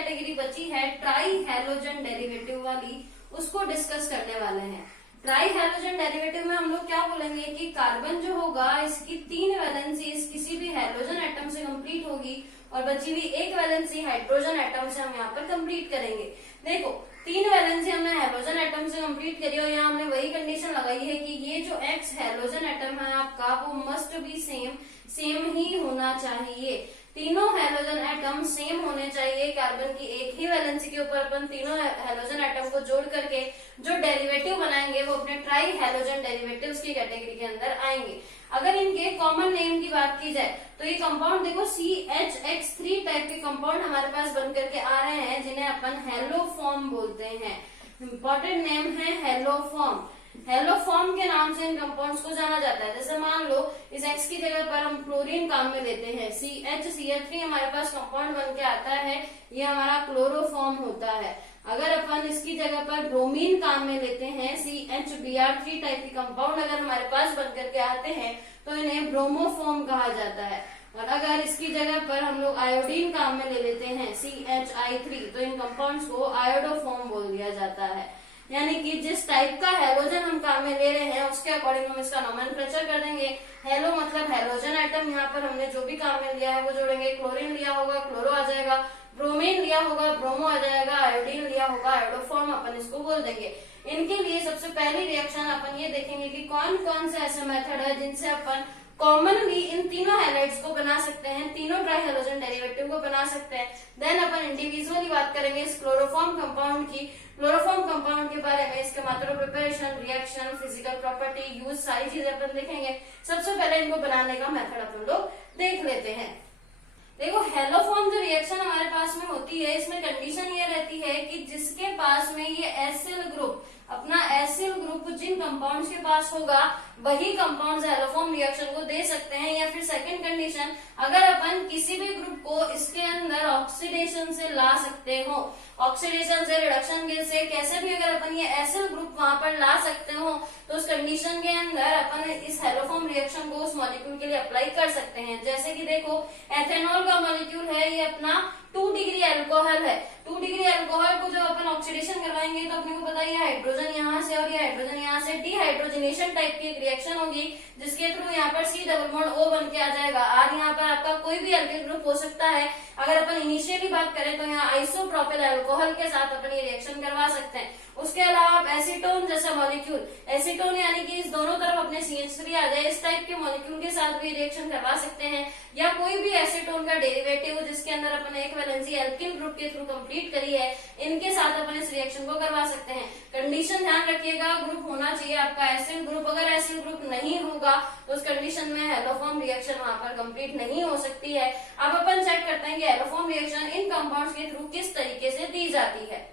Category बची है try halogen derivative वाली, उसको डिस्कस करने वाले हैं। ट्राई हैलोजन डेरिवेटिव में हम लोग क्या बोलेंगे कि कार्बन जो होगा इसकी 3 वैलेंसीज किसी भी हैलोजन एटम से कंप्लीट होगी और बची हुई 1 वैलेंसी हाइड्रोजन एटम से हम यहाँ पर कंप्लीट करेंगे। देखो 3 वैलेंसी हमने हैलोजन एटम से कंप्लीट करी और यहाँ हमने वही कंडीशन लगाई है कि ये जो एक्स हैलोजन एटम है आपका वो मस्ट बी सेम ही होना चाहिए। तीनों हैलोजन एटम सेम होने चाहिए। कार्बन की एक ही वैलेंसी के ऊपर अपन तीनों हैलोजन एटम को जोड़ करके जो डेरिवेटिव बनाएंगे वो अपने ट्राई हैलोजन डेरिवेटिव्स की कैटेगरी के अंदर आएंगे। अगर इनके कॉमन नेम की बात की जाए तो ये कंपाउंड देखो CHX3 टाइप के कंपाउंड हमारे पास बन करके आ रहे हैं जिन्हें अपन हेलोफॉर्म बोलते हैं। इंपॉर्टेंट नेम है हेलोफॉर्म। हेलोफॉर्म के नाम से इन कंपाउंड्स को जाना जाता है। जैसे मान लो इस X की जगह पर हम क्लोरीन काम में लेते हैं, CHCl3 हमारे पास कंपाउंड बन के आता है, ये हमारा क्लोरोफॉर्म होता है। अगर अपन इसकी जगह पर ब्रोमीन काम में लेते हैं, CHBr3 टाइप के कंपाउंड अगर हमारे पास बन करके आते हैं तो इन्हें ब्रोमोफॉर्म कहा जाता है। और अगर इसकी जगह पर हम लोग आयोडीन काम में ले लेते हैं, CHI3, तो इन कंपाउंड्स को आयोडोफॉर्म बोल दिया जाता है। यानी कि जिस टाइप का हैलोजन हम काम में ले रहे हैं उसके अकॉर्डिंग हम इसका नोमेनक्लेचर कर देंगे। हेलो मतलब हैलोजन एटम, यहाँ पर हमने जो भी काम में लिया है वो जोड़ेंगे। क्लोरीन लिया होगा क्लोरो आ जाएगा, ब्रोमीन लिया होगा ब्रोमो आ जाएगा, आयोडीन लिया होगा आयोडोफॉर्म अपन इसको बोल देंगे। इनके लिए सबसे पहली रिएक्शन अपन ये देखेंगे कि कौन कौन से ऐसे मेथड है जिनसे अपन कॉमनली इन तीनों हैलाइड्स को बना सकते हैं, तीनों ट्राई हैलोजन डेरिवेटिव को बना सकते हैं। देन अपन इंडिविजुअली बात करेंगे इस क्लोरोफॉर्म कंपाउंड की। क्लोरोफॉर्म कंपाउंड के बारे में, इसके मात्रा, preparation, reaction, physical property, use, सारी चीजें अपन देखेंगे। सबसे पहले इनको बनाने का मेथड अपन लोग देख लेते हैं। देखो हेलोफॉर्म जो रिएक्शन हमारे पास में होती है इसमें कंडीशन ये रहती है कि जिसके पास में ये एसिल ग्रुप, अपना एसिल ग्रुप जिन कंपाउंड्स के पास होगा वही कंपाउंड्स हेलोफॉर्म रिएक्शन को दे सकते हैं। या फिर सेकंड कंडीशन, अगर अपन किसी भी ग्रुप को इसके अंदर ऑक्सीडेशन से ला सकते हो, ऑक्सीडेशन से, रिडक्शन से, कैसे भी अगर अपन ये एसिल ग्रुप वहां पर ला सकते हो तो उस कंडीशन के अंदर अपन इस हेलोफॉर्म रिएक्शन को उस मॉलिक्यूल के लिए अप्लाई कर सकते हैं। जैसे कि देखो एथेनॉल का मॉलिक्यूल है, ये अपना 2 डिग्री अल्कोहल है। 2 डिग्री अल्कोहल को जब अपन ऑक्सीडेशन करवाएंगे तो अपने को पता है हाइड्रोजन यहाँ से और ये हाइड्रोजन यहाँ से डीहाइड्रोजनेशन टाइप की एक रिएक्शन होगी जिसके थ्रू यहाँ पर C डबल बॉन्ड O बन के आ जाएगा। और यहाँ पर आपका कोई भी अल्किल ग्रुप हो सकता है। अगर अपन इनिशियली बात करें तो यहाँ आइसोप्रोपिल अल्कोहल के साथ अपन ये रिएक्शन करवा सकते हैं। उसके अलावा आप एसीटोन जैसा मॉलिक्यूल, एसीटोन यानी कि इस दोनों तरफ अपने CH3 आ जाए, इस टाइप के मॉलिक्यूल के साथ भी रिएक्शन करवा सकते हैं। या कोई भी एसीटोन का डेरिवेटिव जिसके अंदर अपन एक वैलेंसी एल्किल ग्रुप के थ्रू कंप्लीट करी है, इनके साथ अपन इस रिएक्शन को करवा सकते हैं। कंडीशन ध्यान रखिएगा, ग्रुप होना चाहिए आपका एसिल ग्रुप। अगर एसिल ग्रुप नहीं होगा तो उस कंडीशन में हेलोफॉर्म रिएक्शन वहां पर कंप्लीट नहीं हो सकती है। अब अपन चेक करते हैं कि हेलोफॉर्म रिएक्शन इन कंपाउंड्स के थ्रू किस तरीके से दी जाती है।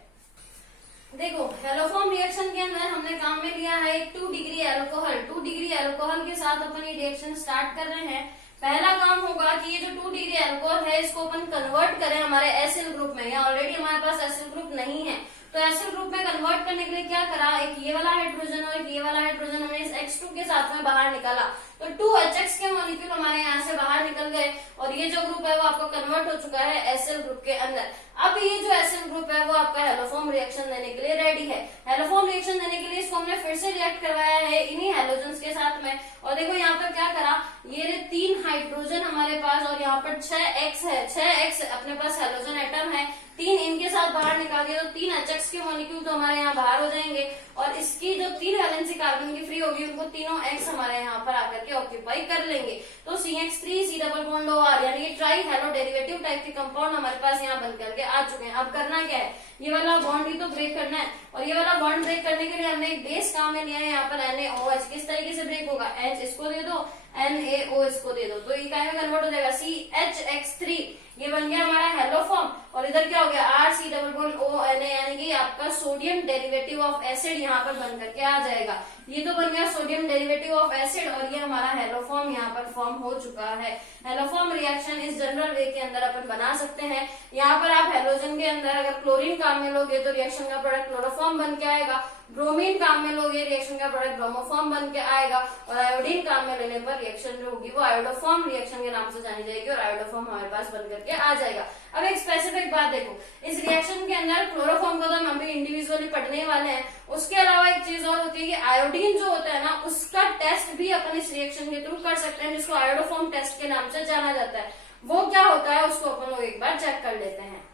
देखो हेलोफॉर्म रिएक्शन के अंदर हमने काम में लिया है एक 2 डिग्री अल्कोहल। 2 डिग्री अल्कोहल के साथ अपन ये रिएक्शन स्टार्ट कर रहे हैं। पहला काम होगा कि ये जो 2 डिग्री अल्कोहल है इसको अपन कन्वर्ट करें हमारे एसिल ग्रुप में। यहाँ ऑलरेडी हमारे पास एसिल ग्रुप नहीं है तो एसिल ग्रुप में कन्वर्ट करने के लिए क्या करा, एक ये वाला हाइड्रोजन और एक ये वाला हाइड्रोजन हमने इस X2 के साथ में बाहर निकाला तो 2HX के मॉलिक्यूल हमारे यहाँ से बाहर निकल गए और ये जो ग्रुप है वो आपका कन्वर्ट हो चुका है एसिल ग्रुप के अंदर। अब ये जो एसिल ग्रुप है वो आपका हेलोफॉर्म रिएक्शन देने के लिए रेडी है। हेलोफॉर्म रिएक्शन देने के लिए इसको हमने फिर से रिएक्ट करवाया है इन्हीं हेलोजन्स के साथ में। और देखो यहाँ पर क्या करा, ये 3 हाइड्रोजन हमारे पास और यहाँ पर 6X है। 6X अपने पास हेलोजन एटम है, 3 इनके साथ बाहर निकाल दिया तो 3 HX के मॉलिक्यूल तो हमारे यहाँ बाहर हो जाएंगे और इसकी जो 3 वैलेंसी कार्बन की फ्री होगी उनको तीनों X हमारे यहाँ पर आकर के ऑक्यूपाई कर लेंगे। तो CH3 C double bond OR यानी कि ट्राई हेलो डेरिवेटिव टाइप के कंपाउंड हमारे पास यहाँ बन करके आ चुके हैं। अब करना क्या है, ये वाला बॉन्ड ही तो ब्रेक करना है और ये वाला बॉन्ड ब्रेक करने के लिए हमने एक बेस काम में लिया है यहाँ पर NaOH। किस तरीके से ब्रेक होगा, H इसको दे दो, NaO इसको दे दो तो ये क्या में कन्वर्ट हो जाएगा CHX3, ये बन गया हमारा हेलोफॉर्म। और इधर क्या हो गया RC डबल बॉन्ड ONA यानी कि आपका सोडियम डेरिवेटिव ऑफ एसिड यहाँ पर बन करके आ जाएगा। ये तो बन गया सोडियम डेरिवेटिव ऑफ एसिड और ये हमारा हेलोफॉर्म यहाँ पर फॉर्म हो चुका है। हेलोफॉर्म रिएक्शन इस जनरल वे के अंदर अपन बना सकते हैं। यहाँ पर आप हेलोजन के अंदर अगर क्लोरीन काम में लोगे तो रिएक्शन का प्रोडक्ट क्लोरोफॉर्म बन के आएगा, ब्रोमीन काम में लोगे रिएक्शन का प्रोडक्ट ब्रोमोफॉर्म बन के आएगा, और आयोडीन काम में लेने पर रिएक्शन जो होगी वो आयोडोफॉर्म रिएक्शन के नाम से जानी जाएगी और आयोडोफॉर्म हमारे पास बन करके आ जाएगा। अब एक स्पेसिफिक बात देखो, इस रिएक्शन के अंदर क्लोरोफॉर्म को तो हम अभी इंडिविजुअली पढ़ने वाले हैं, उसके अलावा एक चीज और होती है कि आयोडीन जो होता है ना उसका टेस्ट भी अपन इस रिएक्शन के थ्रू कर सकते हैं, जिसको आयोडोफॉर्म टेस्ट के नाम से जाना जाता है। वो क्या होता है उसको अपन लोग एक बार चेक कर लेते हैं।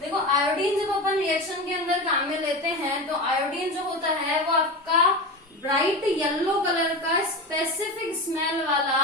देखो आयोडीन जब अपन रिएक्शन के अंदर काम में लेते हैं तो आयोडीन जो होता है वो आपका ब्राइट येलो कलर का स्पेसिफिक स्मेल वाला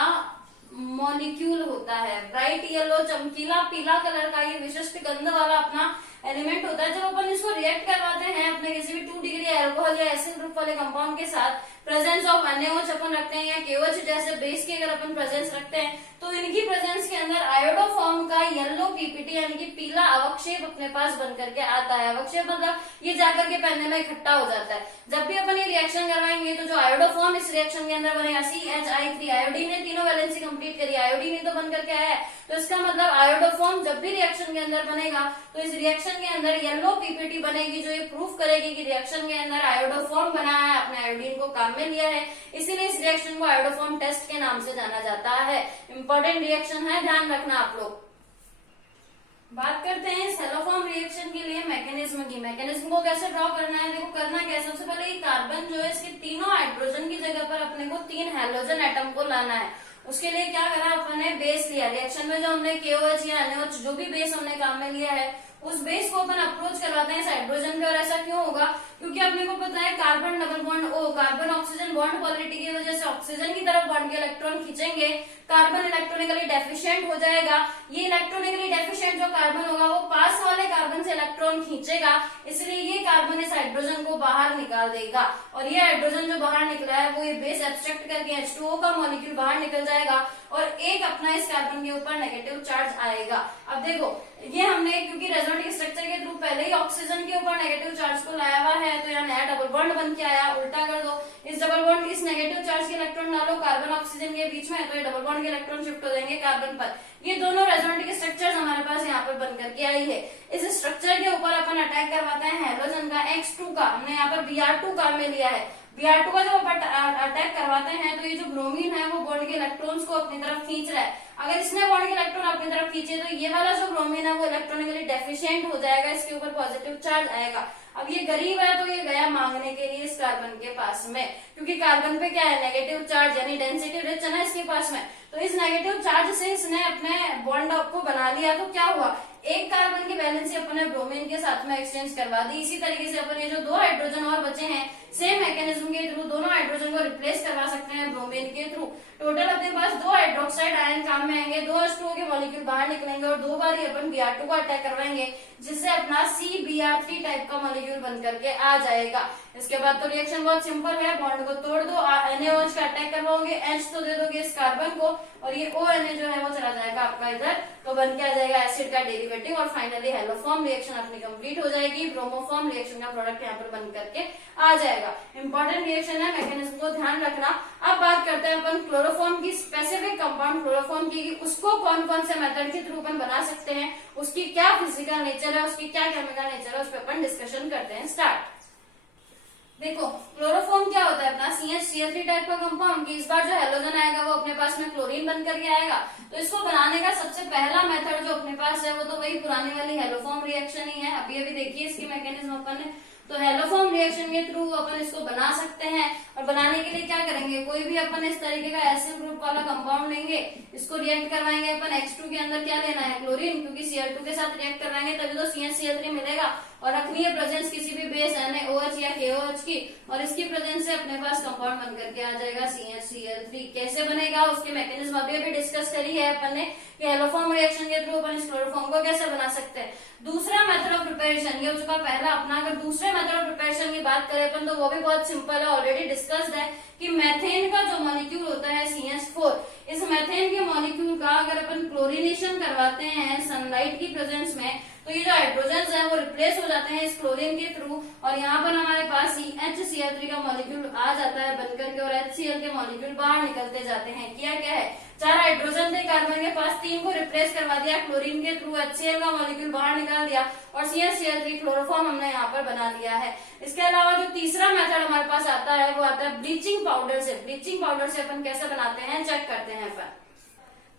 मॉलिक्यूल होता है। ब्राइट येलो चमकीला पीला कलर का ये विशिष्ट गंध वाला अपना एलिमेंट होता है। जब अपन इसको रिएक्ट करवाते हैं अपने किसी भी 2 डिग्री अल्कोहल या एसिड ग्रुप वाले कंपाउंड के साथ, प्रेजेंस ऑफ NaOH अपन रखते हैं या KOH जैसे बेस की अगर अपन प्रेजेंस रखते हैं तो इनकी प्रेजेंस के अंदर आयोडोफॉर्म का येलो पीपीटी यानी कि पीला अवक्षेप अपने पास बन करके आता है। अवक्षेप मतलब ये जाकर के पेन में इकट्ठा हो जाता है। जब भी अपन ये रिएक्शन करवाएंगे तो जो आयोडोफॉर्म इस रिएक्शन के अंदर बनेगा CHI3, आयोडीन ने तीनों वैलेंसी कंप्लीट करी, आयोडीन ही तो बन करके आया है, तो इसका मतलब आयोडोफॉर्म जब भी रिएक्शन के अंदर बनेगा तो इस रिएक्शन के अंदर येलो पीपीटी बनेगी जो ये प्रूफ करेगी कि रिएक्शन के अंदर आयोडोफॉर्म बना है, अपने आयोडीन को काम में लिया है, इसीलिए इस रिएक्शन को आयोडोफॉर्म टेस्ट के नाम से जाना जाता है। इंपॉर्टेंट रिएक्शन है, ध्यान रखना आप लोग। बात करते हैं इस हेलोफॉर्म रिएक्शन के लिए मैकेनिज्म की। मैकेनिज्म को कैसे ड्रॉ करना है, देखो करना क्या है, सबसे पहले ये कार्बन जो है इसके तीनों हाइड्रोजन की जगह पर अपने को 3 हेलोजन एटम को लाना है। उसके लिए क्या करा अपन ने, बेस लिया। रिएक्शन में जो हमने KOH या NaOH जो भी बेस हमने काम में लिया है उस बेस को अपन अप्रोच करवाते हैं इस हाइड्रोजन पे। और ऐसा क्यों होगा, क्योंकि अपने को पता है carbon double bond carbon oxygen bond polity की वजह से ऑक्सीजन की तरफ बॉन्ड के इलेक्ट्रॉन खींचेंगे, कार्बन इलेक्ट्रॉनिकली डेफिशिएंट हो जाएगा। ये इलेक्ट्रॉनिकली डेफिशिएंट जो कार्बन होगा वो पास वाले कार्बन से इलेक्ट्रॉन खींचेगा, इसलिए ये कार्बन इस हाइड्रोजन को बाहर निकाल देगा। और ये हाइड्रोजन जो बाहर निकला है वो ये बेस एब्स्ट्रैक्ट करके H2O का मॉलिक्यूल बाहर निकल जाएगा और एक अपना इस कार्बन के ऊपर नेगेटिव चार्ज आएगा। अब देखो ये हमने क्योंकि रेजोनेटिक स्ट्रक्चर के थ्रू पहले ही ऑक्सीजन के ऊपर नेगेटिव चार्ज को लाया हुआ है तो यहाँ नया डबल बॉन्ड बन के आया। उल्टा कर दो, इस डबल बॉन्ड इस नेगेटिव चार्ज के इलेक्ट्रॉन डालो कार्बन ऑक्सीजन के बीच में तो ये डबल बॉन्ड के इलेक्ट्रॉन शिफ्ट हो जाएंगे कार्बन पर। ये दोनों रेजोनेटिक स्ट्रक्चर्स हमारे पास यहाँ पर बन करके आई है। इस स्ट्रक्चर के ऊपर अपन अटैक करवाते हैं हेलोजन का X2 का, हमने यहाँ पर Br2 काम में लिया है। Br2 का जब अटैक करवाते हैं तो ये जो ब्रोमीन है वो बॉन्ड के इलेक्ट्रॉन्स को अपनी तरफ खींच रहा है। अगर इसने बॉन्ड के इलेक्ट्रॉन अपनी तरफ खींचे तो ये वाला जो ब्रोमीन है वो इलेक्ट्रॉनिकली डेफिशिएंट हो जाएगा, इसके ऊपर पॉजिटिव चार्ज आएगा। अब ये गरीब है तो ये गया मांगने के लिए इस कार्बन के पास में, क्योंकि कार्बन पे क्या है नेगेटिव चार्ज यानी डेंसिटी रिच है ना इसके पास में, तो इस नेगेटिव चार्ज से इसने अपने बॉन्ड को बना लिया। तो क्या हुआ, एक कार्बन की वैलेंसी अपने ब्रोमीन के साथ में एक्सचेंज करवा दी। इसी तरीके से अपन ये जो 2 हाइड्रोजन और बचे हैं सेम मैकेनिज्म के थ्रू दोनों हाइड्रोजन को रिप्लेस करवा सकते हैं ब्रोमीन के थ्रू। टोटल अपने पास 2 हाइड्रोक्साइड आयन काम में आएंगे, 2 H2O के मॉलिक्यूल बाहर निकलेंगे और 2 बार ही अपन Br2 को अटैक करवाएंगे जिससे अपना CBr3 टाइप का मॉलिक्यूल बन करके आ जाएगा। इसके बाद तो रिएक्शन बहुत सिंपल है, बॉन्ड को तोड़ दो, NaOH का अटैक करवाओगे, H तो दे दोगे इस कार्बन को और ये ONA जो है वो चला जाएगा आपका इधर, तो बन के आ जाएगा एसिड का डेरिवेटिव और फाइनली हेलोफॉर्म रिएक्शन अपनी कंप्लीट हो जाएगी। ब्रोमोफॉर्म रिएक्शन का प्रोडक्ट यहाँ पर बन करके आ जाएगा। इंपॉर्टेंट रिएक्शन है, मैकेनिज्म को ध्यान रखना। अब बात करते हैं अपन क्लोरोफॉर्म की, स्पेसिफिक कंपाउंड क्लोरोफॉर्म की, उसको कौन कौन से मेथड के थ्रू अपन बना सकते हैं, उसकी क्या फिजिकल नेचर है, उसकी क्या केमिकल नेचर है, उस पर अपन डिस्कशन करते हैं स्टार्ट। देखो क्लोरोफॉर्म क्या होता है अपना CH3 टाइप का कंपाउंड की इस बार जो हेलोजन आएगा वो अपने पास में क्लोरीन बन करके आएगा। तो इसको बनाने का सबसे पहला मेथड जो अपने पास है वो तो वही पुरानी वाली हेलोफॉर्म रिएक्शन ही है। अभी देखिए इसकी मैकेनिज्म अपन ने, तो हेलोफॉर्म रिएक्शन के थ्रू अपन इसको बना सकते हैं। और बनाने के लिए क्या करेंगे, कोई भी अपन इस तरीके का एसिड ग्रुप वाला कंपाउंड लेंगे, इसको रिएक्ट करवाएंगे अपन H2 के अंदर क्या लेना है क्लोरीन, क्योंकि Cl2 के साथ रिएक्ट करवाएंगे तभी तो CH3 मिलेगा। और रखनी है प्रेजेंस किसी भी बेस NaOH या KOH की और इसकी प्रेजेंस से अपने पास कंपाउंड बन करके आ जाएगा CHCl3। कैसे बनेगा उसके मैकेनिज्म अभी डिस्कस करी है अपन ने कि हेलोफॉर्म रिएक्शन के थ्रू अपन इस क्लोरोफॉर्म को कैसे बना सकते हैं। दूसरा मेथड ऑफ प्रिपरेशन ये हो चुका पहला अपना। अगर दूसरे मेथड ऑफ प्रिपरेशन की बात करें अपन तो वो भी बहुत सिंपल है, ऑलरेडी डिस्कस्ड है कि मेथेन का जो मॉलिक्यूल होता है CH4, इस एथेन के मॉलिक्यूल का अगर अपन क्लोरीनेशन करवाते हैं सनलाइट की प्रेजेंस में, तो ये जो हाइड्रोजन है वो रिप्लेस हो जाते हैं इस क्लोरीन के थ्रू, और यहाँ पर हमारे पास HCl3 का मॉलिक्यूल आ जाता है बनकर के, और HCl के मॉलिक्यूल बाहर निकलते जाते हैं। किया क्या है, 4 हाइड्रोजन थे कार्बन के पास, 3 को रिप्लेस करवा दिया क्लोरीन के थ्रू, HCl का मॉलिक्यूल बाहर निकाल दिया और CH3 क्लोरोफॉर्म हमने यहाँ पर बना दिया है। इसके अलावा जो तीसरा मेथड हमारे पास आता है वो आता है ब्लीचिंग पाउडर से। ब्लीचिंग पाउडर से अपन कैसे बनाते हैं चेक करते हैं अपन।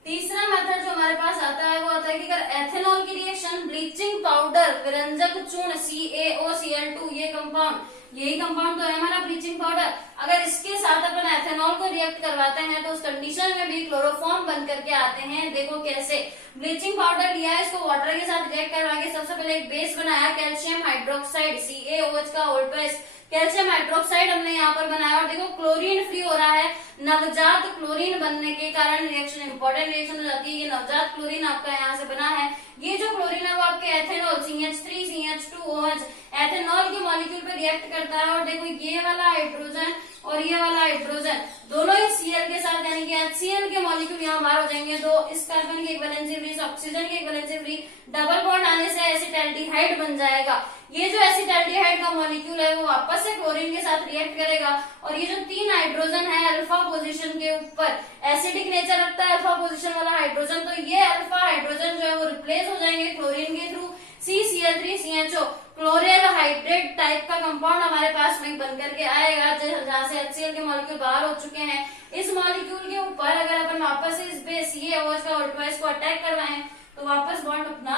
तीसरा मेथड जो हमारे पास आता है वो आता है कि अगर एथेनॉल की रिएक्शन ब्लीचिंग पाउडर विरंजक चूर्ण CaOCl2 ये कंपाउंड, यही कंपाउंड तो है हमारा ब्लीचिंग पाउडर, अगर इसके साथ अपन एथेनॉल को रिएक्ट करवाते हैं तो उस कंडीशन में भी क्लोरोफॉर्म बन करके आते हैं। देखो कैसे, ब्लीचिंग पाउडर लिया है, इसको वाटर के साथ रिएक्ट करवा के सबसे पहले एक बेस बनाया कैल्शियम हाइड्रोक्साइड CaOH का ओल्ड बेस, कैल्शियम हाइड्रोक्साइड हमने यहाँ पर बनाया, और देखो क्लोरीन फ्री हो रहा है। नवजात क्लोरीन बनने के कारण रिएक्शन इंपॉर्टेंट रिएक्शन हो जाती है। ये नवजात क्लोरीन आपका यहाँ से बना है, ये जो क्लोरीन है वो आपके एथेनॉल CH3 CH2OH एथेनॉल के मॉलिक्यूल पे रिएक्ट करता है, और देखो ये वाला हाइड्रोजन और ये वाला हाइड्रोजन दोनों ही Cl के साथ यानी कि HCl के मॉलिक्यूल यहाँ बाहर हो जाएंगे। तो इस कार्बन की एक वैलेंसी फ्री, इस ऑक्सीजन की एक वैलेंसी फ्री, डबल बॉन्ड आने से एसिटाल्डिहाइड बन जाएगा। ये जो एसिटाल्डिहाइड का मॉलिक्यूल है वो वापस से क्लोरीन के साथ रिएक्ट करेगा, और ये जो 3 हाइड्रोजन है अल्फा पोजीशन के ऊपर एसिडिक नेचर रखता है अल्फा पोजीशन वाला हाइड्रोजन, तो ये अल्फा हाइड्रोजन जो है वो रिप्लेस हो जाएंगे क्लोरीन के थ्रू CCl3CHO क्लोरेल हाइड्रेट टाइप का कंपाउंड हमारे पास में बन करके आएगा, जहाँ से HCl के मॉलिक्यूल बाहर हो चुके हैं। इस मॉलिक्यूल के ऊपर अगर अपन वापस से इस बेस CaOH का ओल्ड बेस को अटैक करवाएं तो वापस बॉन्ड अपना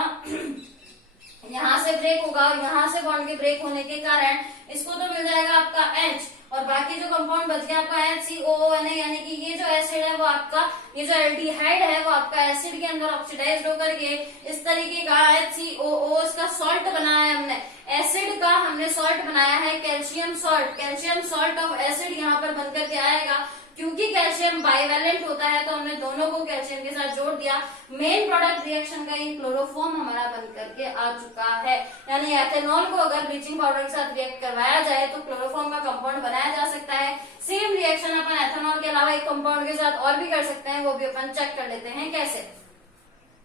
यहाँ से ब्रेक होगा, और यहाँ से बॉन्ड के ब्रेक होने के कारण इसको तो मिल जाएगा आपका H, और बाकी जो कंपाउंड बच गया आपका HCOONA, यानी कि ये जो एसिड है वो आपका, ये जो एल्डिहाइड है वो आपका एसिड के अंदर ऑक्सीडाइज्ड होकर के इस तरीके का HCOO का सॉल्ट बनाया है हमने, एसिड का हमने सॉल्ट बनाया है calcium salt. Calcium salt of acid यहाँ पर बनकर के आएगा, क्योंकि कैल्शियम बाइवेलेंट होता है तो हमने दोनों को कैल्शियम के साथ जोड़ दिया। मेन प्रोडक्ट रिएक्शन का ये क्लोरोफॉर्म हमारा बन करके आ चुका है। यानी एथेनॉल को अगर ब्लीचिंग पाउडर के साथ रिएक्ट करवाया जाए तो क्लोरोफॉर्म का कंपाउंड बनाया जा सकता है। सेम रिएक्शन अपन एथेनॉल के अलावा एक कंपाउंड के साथ और भी कर सकते हैं, वो भी अपन चेक कर लेते हैं कैसे।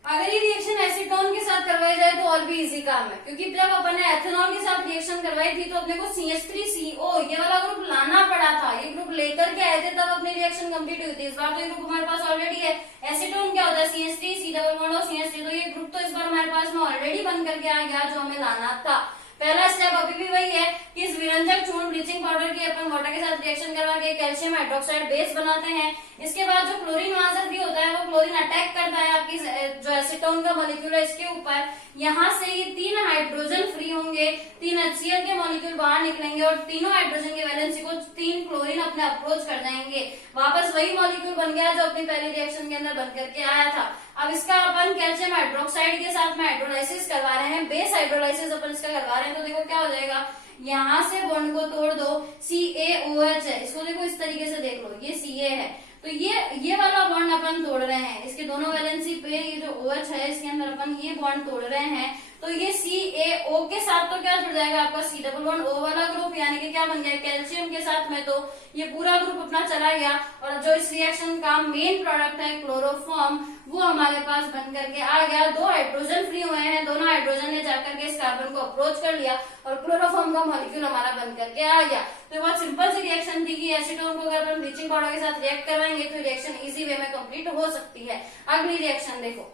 अगर ये रिएक्शन एसीटोन के साथ करवाई जाए तो और भी इजी काम है, क्योंकि जब अपन ने एथेनॉल के साथ रिएक्शन करवाई थी तो अपने को CH3CO ये वाला ग्रुप लाना पड़ा था, ये ग्रुप लेकर के आए थे तब अपनी रिएक्शन कंप्लीट हुई थी। इस बार तो ये ग्रुप हमारे पास ऑलरेडी है। एसीटोन क्या होता है CH3 C डबल बॉन्ड और CH3, तो ये ग्रुप तो इस बार हमारे पास में ऑलरेडी बन करके आ गया जो हमें लाना था। पहला स्टेप अभी भी वही है कि इस विरंजक चूर्ण ब्लीचिंग पाउडर की अपन वाटर के साथ रिएक्शन करवा के कैल्शियम हाइड्रोक्साइड बेस बनाते हैं। इसके बाद जो क्लोरीन वहां से फ्री होता है वो क्लोरीन अटैक करता है आपकी जो एसीटोन का मॉलिक्यूल है इसके ऊपर, यहाँ से ये 3 हाइड्रोजन फ्री होंगे, 3 HCl के मॉलिक्यूल बाहर निकलेंगे और तीनों हाइड्रोजन की वैलेंसी को 3 क्लोरीन अपने अप्रोच कर जाएंगे। वापस वही मॉलिक्यूल बन गया जो अपनी पहली रिएक्शन के अंदर बन करके आया था। अब इसका अपन कैल्शियम हाइड्रोक्साइड के साथ में हाइड्रोलाइसिस करवा रहे हैं, बेस हाइड्रोलाइसिस अपन इसका करवा रहे हैं। तो देखो क्या हो जाएगा, यहाँ से बॉन्ड को तोड़ दो, CaOH है, इसको देखो इस तरीके से देख लो, ये Ca है, तो ये वाला बॉन्ड अपन तोड़ रहे हैं। इसके दोनों वैलेंसी पे ये जो OH है इसके अंदर अपन ये बॉन्ड तोड़ रहे हैं, तो ये CaO के साथ तो क्या जुड़ जाएगा आपका C डबल बॉन्ड O वाला ग्रुप, यानी कि क्या बन गया कैल्शियम के साथ में, तो ये पूरा ग्रुप अपना चला गया। और जो इस रिएक्शन का मेन प्रोडक्ट है क्लोरोफॉर्म, वो हमारे पास बन करके आ गया। 2 हाइड्रोजन फ्री हुए हैं, दोनों हाइड्रोजन ने जाकर के इस कार्बन को अप्रोच कर लिया और क्लोरोफॉर्म का मॉलिक्यूल हमारा बन करके आ गया। तो बहुत सिंपल सी रिएक्शन थी कि एसीटोन को अगर अपन ब्लीचिंग पाउडर के साथ रिएक्ट करवाएंगे तो रिएक्शन इजी वे में कंप्लीट हो सकती है। अगली रिएक्शन देखो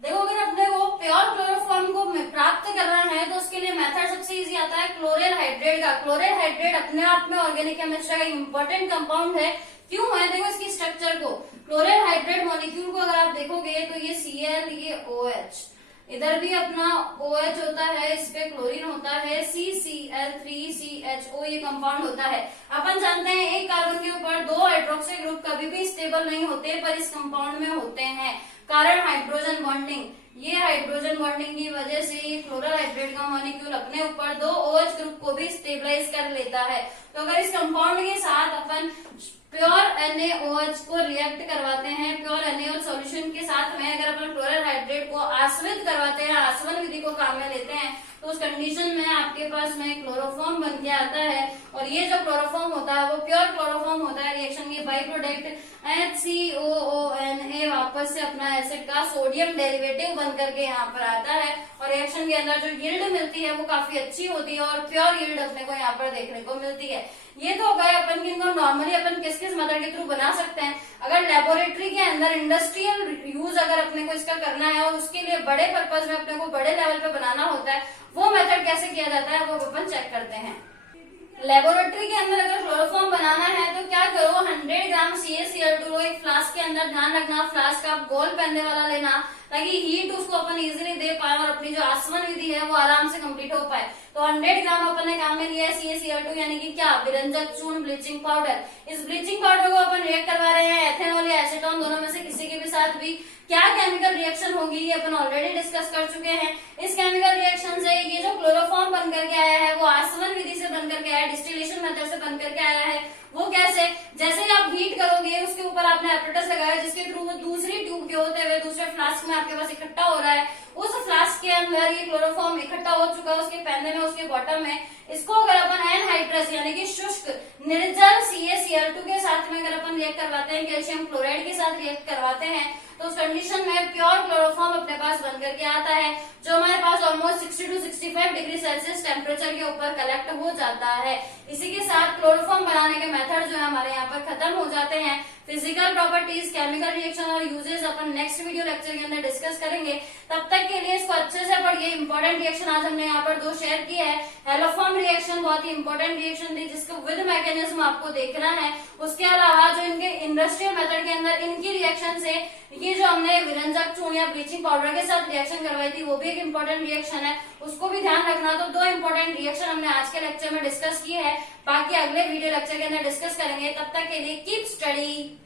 अगर अपने को प्योर क्लोरोफॉर्म को प्राप्त करना है तो उसके लिए मेथड सबसे इजी आता है क्लोरेल हाइड्रेट का। क्लोरेल हाइड्रेट अपने आप में ऑर्गेनिक केमिस्ट्री का इंपॉर्टेंट कंपाउंड है। क्यों है, देखो इसकी स्ट्रक्चर को, क्लोरेल हाइड्रेट मॉलिक्यूल को अगर आप देखोगे तो ये Cl, ये OH, इधर भी अपना OH होता है, इस पे क्लोरीन होता है, CCl3CHO ये कंपाउंड होता है। अपन जानते हैं एक कार्बन के ऊपर 2 हाइड्रोक्सी ग्रुप कभी भी स्टेबल नहीं होते, पर इस कंपाउंड में होते हैं, कारण हाइड्रोजन बॉन्डिंग। ये हाइड्रोजन बॉन्डिंग की वजह से ये क्लोरल हाइड्रेट का मॉलिक्यूल अपने ऊपर 2 OH ग्रुप को भी स्टेबलाइज कर लेता है। तो अगर इस कंपाउंड के साथ अपन प्योर NaOH को रिएक्ट करवाते हैं, प्योर NaOH सॉल्यूशन के साथ में अगर अपन क्लोरल हाइड्रेट को आसवित करवाते हैं, आसवन विधि को काम में लेते हैं, तो उस कंडीशन में आपके पास में क्लोरोफॉर्म बन के आता है। और ये जो क्लोरोफॉर्म होता है वो प्योर क्लोरोफॉर्म होता है, रिएक्शन के बाई प्रोडक्ट HCOONA वापस से अपना एसिड का सोडियम डेरिवेटिव बन करके यहाँ पर आता है और रिएक्शन के अंदर जो यील्ड मिलती है वो काफी अच्छी होती है और प्योर यील्ड अपने को यहाँ पर देखने को मिलती है। ये तो हो गए अपन की इनको नॉर्मली अपन किस किस मेथड के थ्रू बना सकते हैं। अगर लेबोरेटरी के अंदर इंडस्ट्रियल यूज अगर अपने को इसका करना है और उसके लिए बड़े पर्पज में अपने को बड़े लेवल पे बनाना होता है, वो मेथड कैसे किया जाता है वो अपन चेक करते हैं। लेबोरेटरी के अंदर अगर क्लोरोफॉर्म बनाना है तो क्या करो, 100 ग्राम CaCl2 लो एक फ्लास्क के अंदर। ध्यान रखना फ्लास्क आप गोल पहनने वाला लेना ताकि हीट उसको अपन इजीली दे पाए और अपनी जो आसवन विधि है वो आराम से कंप्लीट हो पाए। तो 100 ग्राम अपन ने काम में लिया है CaCl2 यानी कि क्या, विरंजक चूर्ण ब्लीचिंग पाउडर। इस ब्लीचिंग पाउडर को अपन रिएक्ट करवा रहे हैं एथेनॉल या एसीटोन दोनों में से किसी के भी साथ भी। क्या केमिकल रिएक्शन होगी ये अपन ऑलरेडी डिस्कस कर चुके हैं। इस केमिकल रिएक्शन से ये जो क्लोरोफॉर्म बन करके आया है वो आसवन विधि से बन करके आया है, डिस्टिलेशन मेथड से बन करके आया है। वो कैसे, जैसे ही आप हीट करोगे उसके ऊपर आपने एपरेटस लगाया जिसके थ्रू वो दूसरी ट्यूब के होते हुए दूसरे फ्लास्क में आपके पास इकट्ठा हो रहा है। उस फ्लास्क के अंदर ये क्लोरोफॉर्म इकट्ठा हो चुका है उसके पैने में, उसके बॉटम में। इसको अगर अपन एनहाइड्रस यानी कि शुष्क निर्जल CaCl2 के साथ में अगर अपन रिएक्ट करवाते हैं, कैल्शियम क्लोराइड के साथ रिएक्ट करवाते हैं, तो उस कंडीशन में प्योर क्लोरोफॉर्म अपने पास बन करके आता है जो हमारे पास almost 60 to 65 degree Celsius temperature के ऊपर कलेक्ट हो जाता है। इसी के साथ क्लोरोफॉर्म बनाने के मेथड जो है हमारे यहाँ पर खत्म हो जाते हैं। फिजिकल प्रॉपर्टीज, केमिकल रिएक्शन और यूजेस अपन नेक्स्ट वीडियो लेक्चर के अंदर डिस्कस करेंगे। तब तक के लिए इसको अच्छे से पढ़िए। इंपॉर्टेंट रिएक्शन आज हमने यहाँ पर 2 शेयर किए हैं। हेलोफॉर्म रिएक्शन बहुत ही इंपॉर्टेंट रिएक्शन थी जिसको विद मैकेनिज्म आपको देखना है। उसके अलावा जो इनके इंडस्ट्रियल मेथड के अंदर इनकी रिएक्शन से ये जो हमने विरंजक चूर्ण या ब्लीचिंग पाउडर के साथ रिएक्शन करवाई थी वो भी एक इंपॉर्टेंट रिएक्शन है, उसको भी ध्यान रखना। तो 2 इंपॉर्टेंट रिएक्शन हमने आज के लेक्चर में डिस्कस किए हैं, बाकी अगले वीडियो लेक्चर के अंदर डिस्कस करेंगे। तब तक के लिए कीप स्टडी।